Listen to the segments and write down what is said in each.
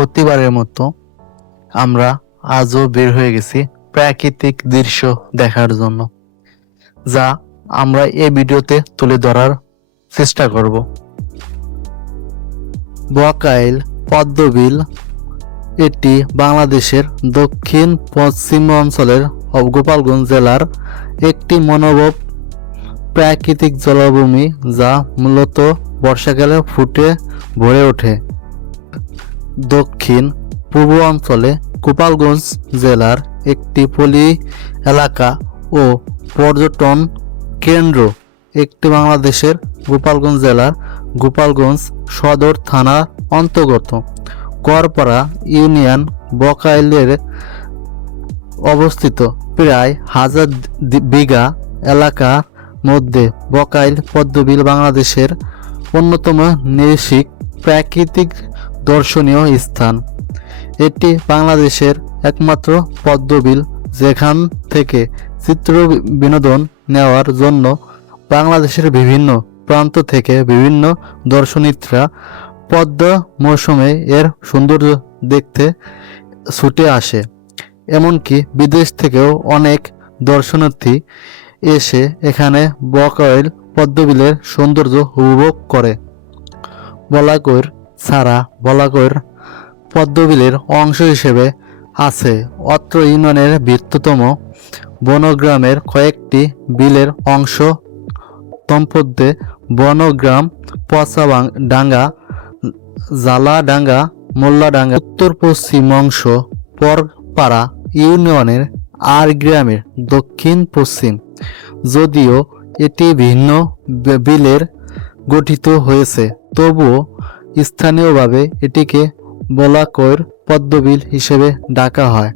প্রতিবারের মতো আমরা আজও বের হয়ে গেছি প্রাকৃতিক দৃশ্য দেখার জন্য, যা আমরা এই ভিডিওতে তুলে ধরার চেষ্টা করব। বকাইল পদ্মবিল এটি বাংলাদেশের দক্ষিণ পশ্চিম অঞ্চলের গোপালগঞ্জ জেলার একটি মনোরম প্রাকৃতিক জলাভূমি, যা মূলত বর্ষাকালে ফুটে ভরে ওঠে। দক্ষিণ পূর্ব অঞ্চলে গোপালগঞ্জ জেলার একটি পল্লী এলাকা ও পর্যটন কেন্দ্র। একটি বাংলাদেশের গোপালগঞ্জ জেলার গোপালগঞ্জ সদর থানার অন্তর্গত করপাড়া ইউনিয়ন বকাইলের অবস্থিত প্রায় 1000 বিঘা এলাকার মধ্যে বকাইল পদ্মবিল বাংলাদেশের অন্যতম নির্বিক প্রাকৃতিক দর্শনীয় স্থান। এটি বাংলাদেশের একমাত্র পদ্মবিল যেখান থেকে চিত্র বিনোদন নেওয়ার জন্য বাংলাদেশের বিভিন্ন প্রান্ত থেকে বিভিন্ন দর্শনার্থীরা পদ্মা মৌসুমে এর সৌন্দর্য দেখতে ছুটে আসে। এমনকি বিদেশ থেকেও অনেক দর্শনার্থী এসে এখানে বকাইল পদ্মবিলের সৌন্দর্য উপভোগ করে। বলাকৈর ছাড়া বলাকৈর পদ্মবিলের অংশ হিসেবে আছে অত্র ইউনিয়নের বৃহত্তম বনগ্রামের কয়েকটি বিলের অংশ তম্পদ্যে বনগ্রাম, পচাডাঙ্গা, জালাডাঙ্গা, মোল্লাডাঙ্গা। উত্তর পশ্চিম অংশ পরপাড়া ইউনিয়নের আর গ্রামের দক্ষিণ পশ্চিম। যদিও এটি ভিন্ন বিলের গঠিত হয়েছে, তবুও স্থানীয়ভাবে এটিকে বলাকৈর পদ্মবিল হিসেবে ডাকা হয়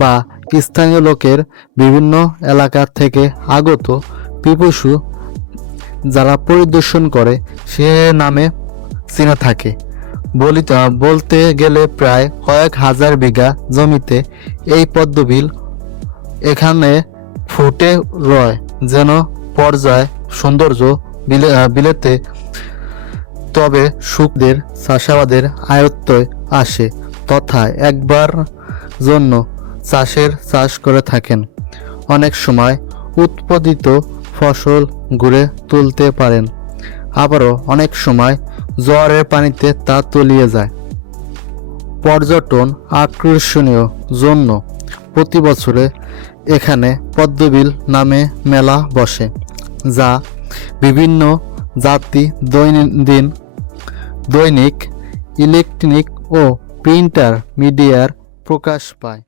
বা স্থানীয় লোকের বিভিন্ন এলাকা থেকে আগত পিপুসু যারা পরিদর্শন করে সে নামে চেনা থাকে। বলতে গেলে প্রায় কয়েক হাজার বিঘা জমিতে এই পদ্মবিল এখানে ফুটে রয় যেন পর্যায় সৌন্দর্য বিলেতে। তবে সুখদের চাষাবাদের আয়ত্তে আসে তথা একবার জন্য চাষ করে থাকেন। অনেক সময় উৎপাদিত ফসল ঘুরে তুলতে পারেন, আবারও অনেক সময় জোয়ারের পানিতে তা তলিয়ে যায়। পর্যটন আকর্ষণীয় জন্য প্রতি বছরে এখানে পদ্মবিল নামে মেলা বসে, যা বিভিন্ন জাতি দৈনিক ইলেকট্রনিক ও প্রিন্টার মিডিয়ার প্রকাশ পায়।